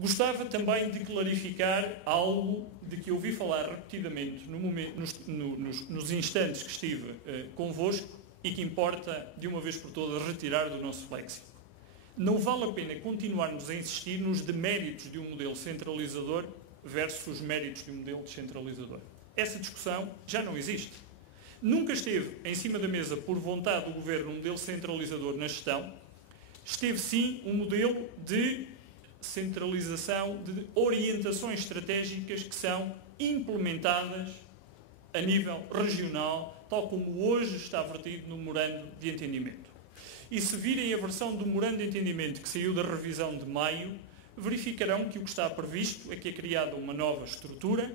Gostava também de clarificar algo de que ouvi falar repetidamente nos instantes que estive convosco e que importa, de uma vez por todas, retirar do nosso léxico. Não vale a pena continuarmos a insistir nos deméritos de um modelo centralizador versus os méritos de um modelo descentralizador. Essa discussão já não existe. Nunca esteve em cima da mesa, por vontade do Governo, um modelo centralizador na gestão. Esteve, sim, um modelo de centralização de orientações estratégicas que são implementadas a nível regional, tal como hoje está vertido no Memorando de Entendimento. E se virem a versão do Memorando de Entendimento que saiu da revisão de maio, verificarão que o que está previsto é que é criada uma nova estrutura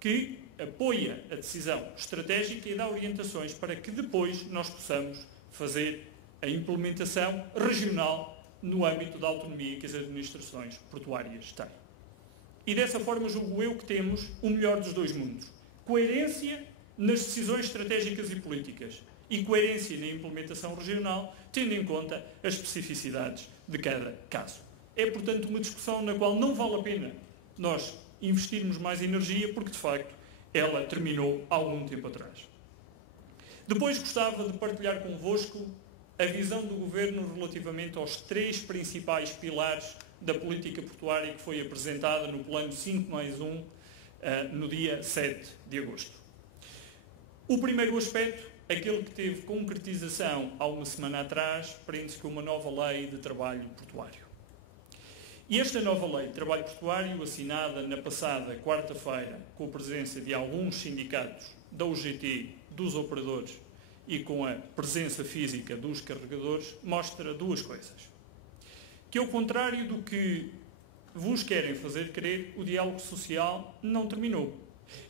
que apoia a decisão estratégica e dá orientações para que depois nós possamos fazer a implementação regional no âmbito da autonomia que as administrações portuárias têm. E dessa forma julgo eu que temos o melhor dos dois mundos. Coerência nas decisões estratégicas e políticas e coerência na implementação regional, tendo em conta as especificidades de cada caso. É, portanto, uma discussão na qual não vale a pena nós investirmos mais energia, porque, de facto, ela terminou há algum tempo atrás. Depois gostava de partilhar convosco a visão do Governo relativamente aos 3 principais pilares da política portuária que foi apresentada no Plano 5+1 no dia 7 de agosto. O primeiro aspecto, aquele que teve concretização há uma semana atrás, prende-se com uma nova lei de trabalho portuário. E esta nova lei de trabalho portuário, assinada na passada quarta-feira com a presença de alguns sindicatos da UGT, dos operadores e com a presença física dos carregadores, mostra 2 coisas. Que, ao contrário do que vos querem fazer crer, o diálogo social não terminou.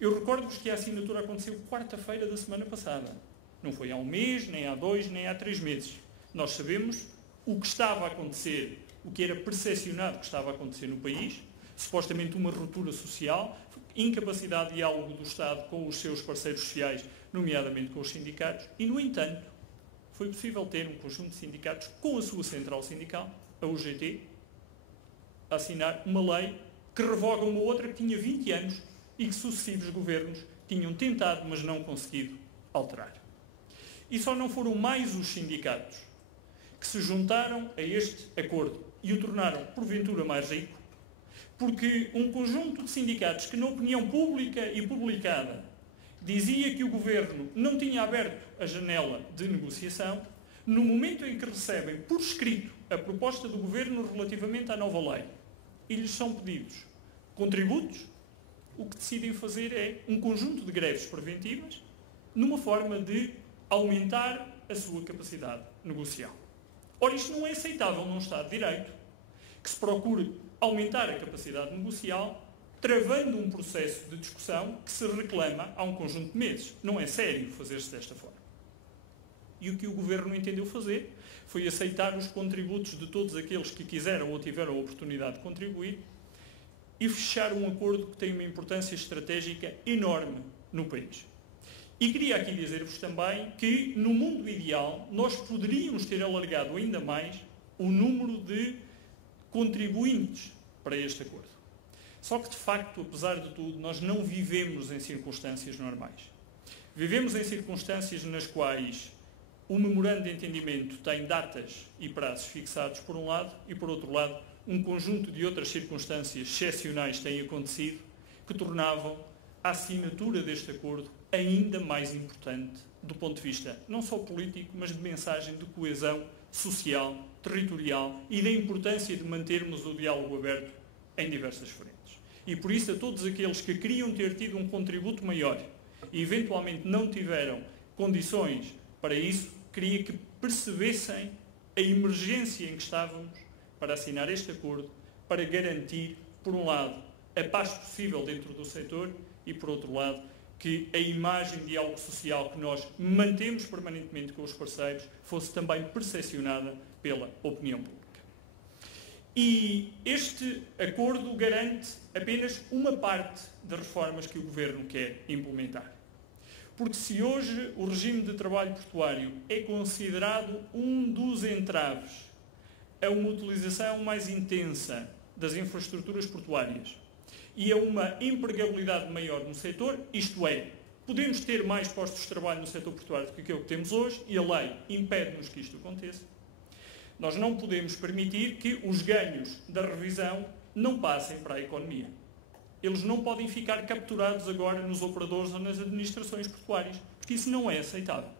Eu recordo-vos que a assinatura aconteceu quarta-feira da semana passada. Não foi há um mês, nem há 2, nem há 3 meses. Nós sabemos o que estava a acontecer, o que era percepcionado que estava a acontecer no país, supostamente uma ruptura social, incapacidade de diálogo do Estado com os seus parceiros sociais, nomeadamente com os sindicatos, e, no entanto, foi possível ter um conjunto de sindicatos com a sua central sindical, a UGT, a assinar uma lei que revoga uma outra que tinha 20 anos e que sucessivos governos tinham tentado, mas não conseguido alterar. E só não foram mais os sindicatos que se juntaram a este acordo e o tornaram, porventura, mais rico, porque um conjunto de sindicatos que, na opinião pública e publicada, dizia que o Governo não tinha aberto a janela de negociação, no momento em que recebem por escrito a proposta do Governo relativamente à nova lei e lhes são pedidos contributos, o que decidem fazer é um conjunto de greves preventivas numa forma de aumentar a sua capacidade negocial. Ora, isto não é aceitável num Estado de Direito, que se procure aumentar a capacidade negocial, travando um processo de discussão que se reclama há um conjunto de meses. Não é sério fazer-se desta forma. E o que o Governo entendeu fazer foi aceitar os contributos de todos aqueles que quiseram ou tiveram a oportunidade de contribuir e fechar um acordo que tem uma importância estratégica enorme no país. E queria aqui dizer-vos também que, no mundo ideal, nós poderíamos ter alargado ainda mais o número de contribuintes para este acordo. Só que, de facto, apesar de tudo, nós não vivemos em circunstâncias normais. Vivemos em circunstâncias nas quais o Memorando de Entendimento tem datas e prazos fixados por um lado e, por outro lado, um conjunto de outras circunstâncias excepcionais têm acontecido que tornavam a assinatura deste acordo ainda mais importante do ponto de vista não só político, mas de mensagem de coesão social, territorial e da importância de mantermos o diálogo aberto em diversas frentes. E por isso a todos aqueles que queriam ter tido um contributo maior e eventualmente não tiveram condições para isso, queria que percebessem a emergência em que estávamos para assinar este acordo, para garantir, por um lado, a paz possível dentro do setor e, por outro lado, que a imagem de diálogo social que nós mantemos permanentemente com os parceiros fosse também percepcionada pela opinião pública. E este acordo garante apenas uma parte das reformas que o Governo quer implementar. Porque se hoje o regime de trabalho portuário é considerado um dos entraves a uma utilização mais intensa das infraestruturas portuárias e a uma empregabilidade maior no setor, isto é, podemos ter mais postos de trabalho no setor portuário do que aquilo que temos hoje, e a lei impede-nos que isto aconteça, nós não podemos permitir que os ganhos da revisão não passem para a economia. Eles não podem ficar capturados agora nos operadores ou nas administrações portuárias, porque isso não é aceitável.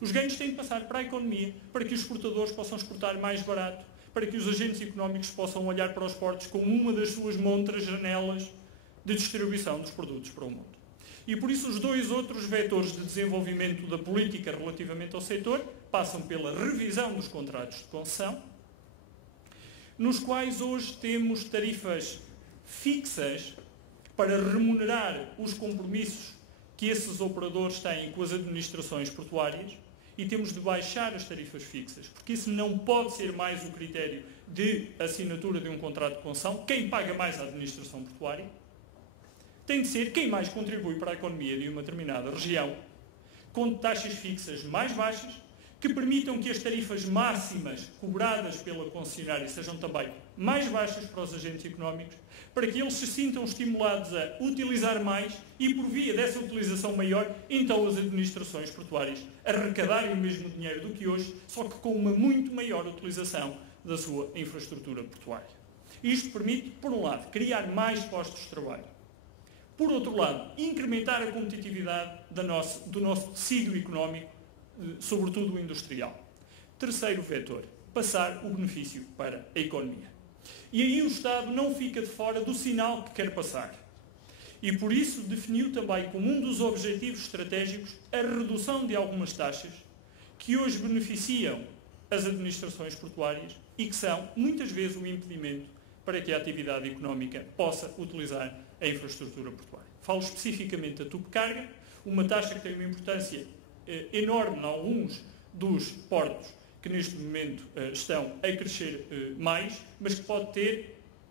Os ganhos têm de passar para a economia, para que os exportadores possam exportar mais barato, para que os agentes económicos possam olhar para os portos como uma das suas montras, janelas de distribuição dos produtos para o mundo. E por isso os dois outros vetores de desenvolvimento da política relativamente ao setor passam pela revisão dos contratos de concessão, nos quais hoje temos tarifas fixas para remunerar os compromissos que esses operadores têm com as administrações portuárias, e temos de baixar as tarifas fixas, porque isso não pode ser mais o critério de assinatura de um contrato de concessão. Quem paga mais a administração portuária tem de ser quem mais contribui para a economia de uma determinada região, com taxas fixas mais baixas, que permitam que as tarifas máximas cobradas pela concessionária sejam também mais baixas para os agentes económicos, para que eles se sintam estimulados a utilizar mais e, por via dessa utilização maior, então as administrações portuárias arrecadarem o mesmo dinheiro do que hoje, só que com uma muito maior utilização da sua infraestrutura portuária. Isto permite, por um lado, criar mais postos de trabalho. Por outro lado, incrementar a competitividade do nosso tecido económico, sobretudo o industrial. Terceiro vetor, passar o benefício para a economia. E aí o Estado não fica de fora do sinal que quer passar. E por isso definiu também como um dos objetivos estratégicos a redução de algumas taxas que hoje beneficiam as administrações portuárias e que são, muitas vezes, um impedimento para que a atividade económica possa utilizar a infraestrutura portuária. Falo especificamente da Tupecarga, uma taxa que tem uma importância enorme em alguns dos portos que neste momento estão a crescer mais, mas que pode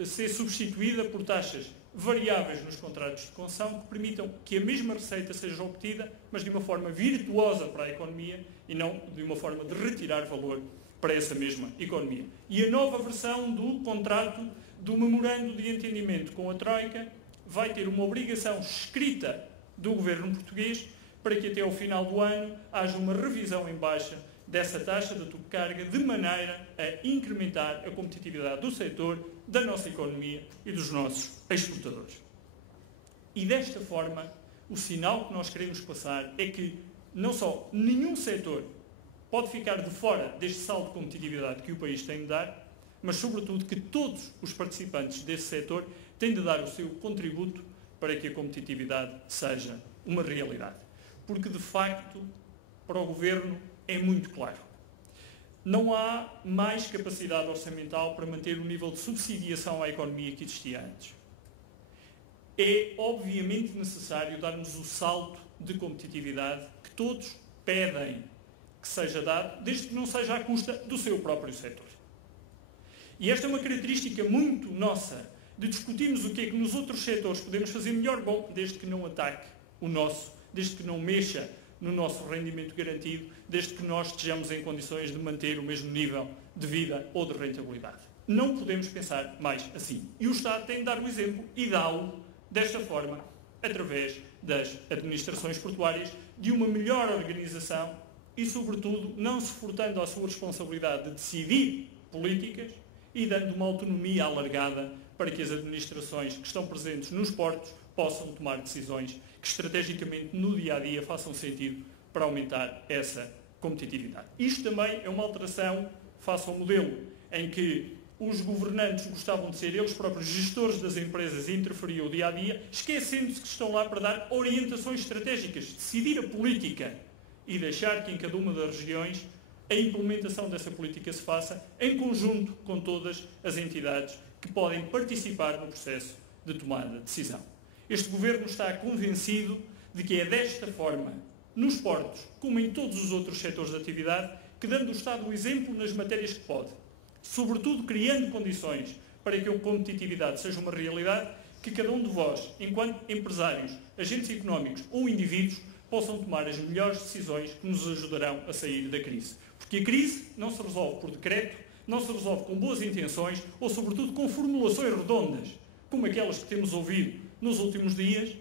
ser substituída por taxas variáveis nos contratos de concessão que permitam que a mesma receita seja obtida, mas de uma forma virtuosa para a economia e não de uma forma de retirar valor para essa mesma economia. E a nova versão do contrato do memorando de entendimento com a Troika vai ter uma obrigação escrita do governo português para que até ao final do ano haja uma revisão em baixa dessa taxa da Tupecarga, de maneira a incrementar a competitividade do setor, da nossa economia e dos nossos exportadores. E desta forma, o sinal que nós queremos passar é que não só nenhum setor pode ficar de fora deste salto de competitividade que o país tem de dar, mas sobretudo que todos os participantes desse setor têm de dar o seu contributo para que a competitividade seja uma realidade. Porque, de facto, para o Governo é muito claro. Não há mais capacidade orçamental para manter o nível de subsidiação à economia que existia antes. É, obviamente, necessário darmos o salto de competitividade que todos pedem que seja dado, desde que não seja à custa do seu próprio setor. E esta é uma característica muito nossa, de discutirmos o que é que nos outros setores podemos fazer melhor, bom, desde que não ataque o nosso, desde que não mexa no nosso rendimento garantido, desde que nós estejamos em condições de manter o mesmo nível de vida ou de rentabilidade. Não podemos pensar mais assim. E o Estado tem de dar o exemplo e dá-o desta forma, através das administrações portuárias, de uma melhor organização e, sobretudo, não se furtando à sua responsabilidade de decidir políticas e dando uma autonomia alargada para que as administrações que estão presentes nos portos possam tomar decisões que estrategicamente no dia-a-dia façam sentido para aumentar essa competitividade. Isto também é uma alteração face ao modelo em que os governantes gostavam de ser eles próprios gestores das empresas e interferiam o dia-a-dia, esquecendo-se que estão lá para dar orientações estratégicas, decidir a política e deixar que em cada uma das regiões a implementação dessa política se faça em conjunto com todas as entidades que podem participar no processo de tomada de decisão. Este Governo está convencido de que é desta forma, nos portos, como em todos os outros setores de atividade, que dando o Estado o exemplo nas matérias que pode, sobretudo criando condições para que a competitividade seja uma realidade, que cada um de vós, enquanto empresários, agentes económicos ou indivíduos, possam tomar as melhores decisões que nos ajudarão a sair da crise. Porque a crise não se resolve por decreto, não se resolve com boas intenções ou, sobretudo, com formulações redondas, como aquelas que temos ouvido nos últimos dias,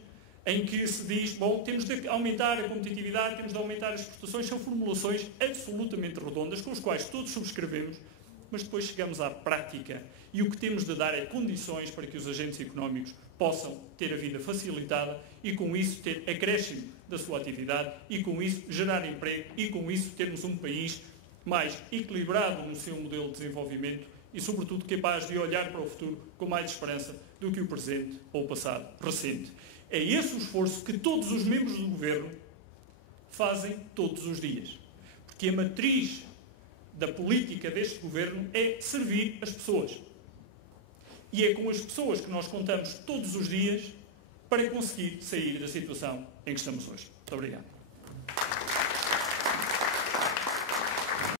em que se diz, bom, temos de aumentar a competitividade, temos de aumentar as exportações. São formulações absolutamente redondas, com as quais todos subscrevemos, mas depois chegamos à prática e o que temos de dar é condições para que os agentes económicos possam ter a vida facilitada e com isso ter acréscimo da sua atividade e com isso gerar emprego e com isso termos um país mais equilibrado no seu modelo de desenvolvimento e, sobretudo, capaz de olhar para o futuro com mais esperança do que o presente ou o passado recente. É esse o esforço que todos os membros do Governo fazem todos os dias. Porque a matriz da política deste Governo é servir as pessoas. E é com as pessoas que nós contamos todos os dias para conseguir sair da situação em que estamos hoje. Muito obrigado.